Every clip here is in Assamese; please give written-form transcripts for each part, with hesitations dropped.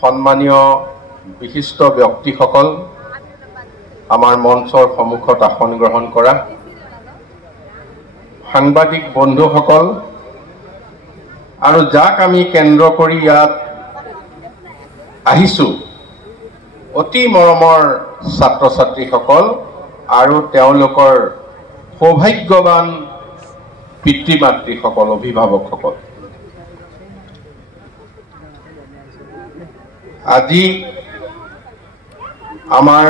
সম্মানীয় বিশিষ্ট ব্যক্তিসকল, আমাৰ মঞ্চৰ সন্মুখত আসন গ্ৰহণ কৰা সাংবাদিক বন্ধুসকল আৰু যাক আমি কেন্দ্ৰ কৰি ইয়াত আহিছো, অতি মৰমৰ ছাত্ৰ ছাত্ৰীসকল আৰু তেওঁলোকৰ সৌভাগ্যৱান পিতৃ মাতৃসকল, অভিভাৱকসকল, আজি আমাৰ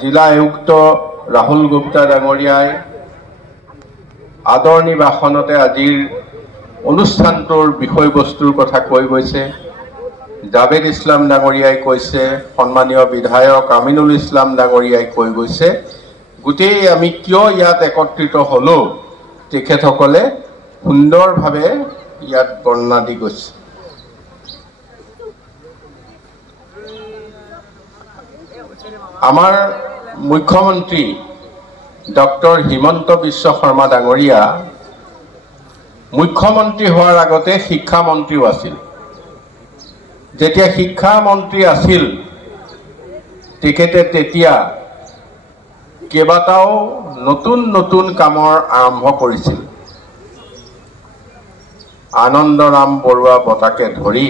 জিলা আয়ুক্ত ৰাহুল গুপ্তা ডাঙৰীয়াই আদৰণি ভাষণতে আজিৰ অনুষ্ঠানটোৰ বিষয়বস্তুৰ কথা কৈ গৈছে। জাভেদ ইছলাম ডাঙৰীয়াই কৈছে, সন্মানীয় বিধায়ক আমিনুল ইছলাম ডাঙৰীয়াই কৈ গৈছে। গোটেই আমি কিয় ইয়াত একত্ৰিত হলো তেখেতসকলে সুন্দৰভাৱে ইয়াত বৰ্ণনা দি গৈছে। আমাৰ মুখ্যমন্ত্ৰী ডক্টৰ হিমন্ত বিশ্ব শৰ্মা ডাঙৰীয়া মুখ্যমন্ত্ৰী হোৱাৰ আগতে শিক্ষামন্ত্ৰীও আছিল। যেতিয়া শিক্ষামন্ত্ৰী আছিল তেখেতে তেতিয়া কেইবাটাও নতুন নতুন কামৰ আৰম্ভ কৰিছিল। আনন্দৰাম বৰুৱা বঁটাকে ধৰি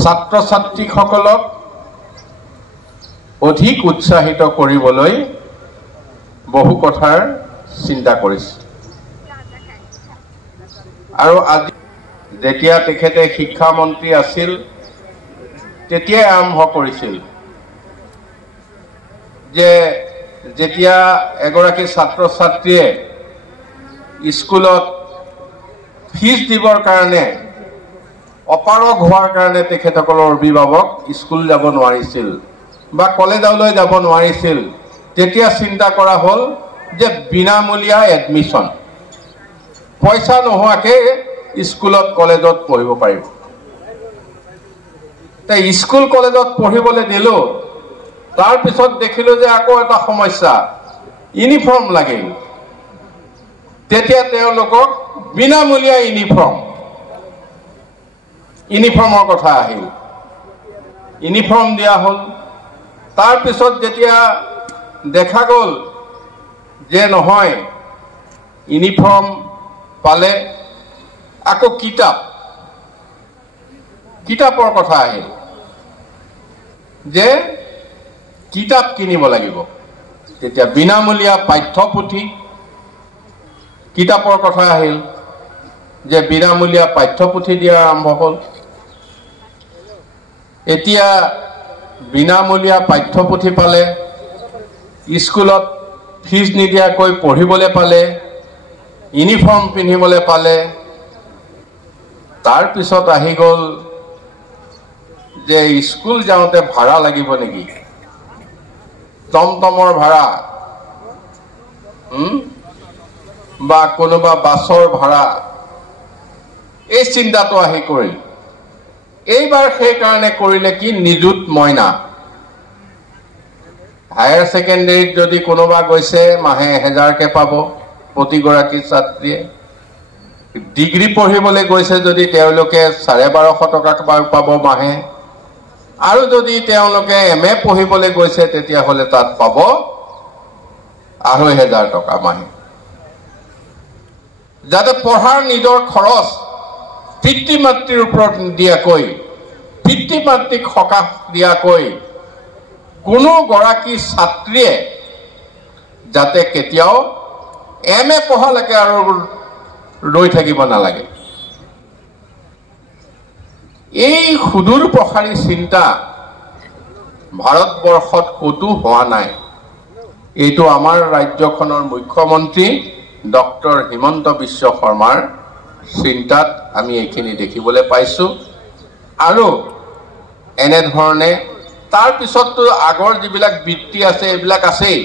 ছাত্ৰ ছাত্ৰীসকলক অধিক উৎসাহিত কৰিবলৈ বহু কথাৰ চিন্তা কৰিছিল। আৰু আজি যেতিয়া তেখেতে শিক্ষামন্ত্ৰী আছিল তেতিয়াই আৰম্ভ কৰিছিল যে যেতিয়া এগৰাকী ছাত্ৰ ছাত্ৰীয়ে স্কুলত ফিজ দিবৰ কাৰণে অপাৰগ হোৱাৰ কাৰণে তেখেতসকলৰ অভিভাৱক স্কুল যাব নোৱাৰিছিল বা কলেজলৈ যাব নোৱাৰিছিল, তেতিয়া চিন্তা কৰা হ'ল যে বিনামূলীয়া এডমিশ্যন, পইচা নোহোৱাকৈ স্কুলত কলেজত পঢ়িব পাৰিব। স্কুল কলেজত পঢ়িবলৈ দিলোঁ, তাৰপিছত দেখিলোঁ যে আকৌ এটা সমস্যা, ইউনিফৰ্ম লাগিল। তেতিয়া তেওঁলোকক বিনামূলীয়া ইউনিফৰ্মৰ কথা আহিল, ইউনিফৰ্ম দিয়া হ'ল। তাৰপিছত যেতিয়া দেখা গ'ল যে নহয়, ইউনিফৰ্ম পালে, আকৌ কিতাপৰ কথা আহিল যে কিতাপ কিনিব লাগিব। তেতিয়া বিনামূলীয়া পাঠ্যপুথি, কিতাপৰ কথা আহিল যে বিনামূলীয়া পাঠ্যপুথি দিয়া আৰম্ভ হ'ল। এতিয়া বিনামূলীয়া পাঠ্যপুথি পালে, স্কুলত ফিজ নিদিয়াকৈ পঢ়িবলৈ পালে, ইউনিফৰ্ম পিন্ধিবলৈ পালে। তাৰপিছত আহি গ'ল যে স্কুল যাওঁতে ভাড়া লাগিব নেকি, টমটমৰ ভাড়া বা কোনোবা বাছৰ ভাড়া, এই চিন্তাটো আহি কৰিল। এইবাৰ সেইকাৰণে কৰিলে কি, নিযুত মইনা। হায়াৰ ছেকেণ্ডেৰীত যদি কোনোবা গৈছে মাহে 1000কে পাব প্ৰতিগৰাকী ছাত্ৰীয়ে। ডিগ্ৰী পঢ়িবলৈ গৈছে যদি তেওঁলোকে 1250 টকা পাব মাহে। আৰু যদি তেওঁলোকে MA পঢ়িবলৈ গৈছে তেতিয়াহ'লে তাত পাব 2500 টকা মাহে। যাতে পঢ়াৰ নিজৰ খৰচ পিতৃ মাতৃৰ ওপৰত নিদিয়াকৈ, পিতৃ মাতৃক সকাহ দিয়াকৈ কোনো গৰাকী ছাত্ৰীয়ে যাতে কেতিয়াও MA পঢ়ালৈকে আৰু ৰৈ থাকিব নালাগে। এই সুদূৰ প্ৰসাৰী চিন্তা ভাৰতবৰ্ষত ক'তো হোৱা নাই। এইটো আমাৰ ৰাজ্যখনৰ মুখ্যমন্ত্ৰী ডক্টৰ হিমন্ত বিশ্ব শৰ্মাৰ চিন্তাত আমি এইখিনি দেখিবলৈ পাইছোঁ। আৰু এনেধৰণে তাৰপিছততো আগৰ যিবিলাক বৃত্তি আছে এইবিলাক আছেই।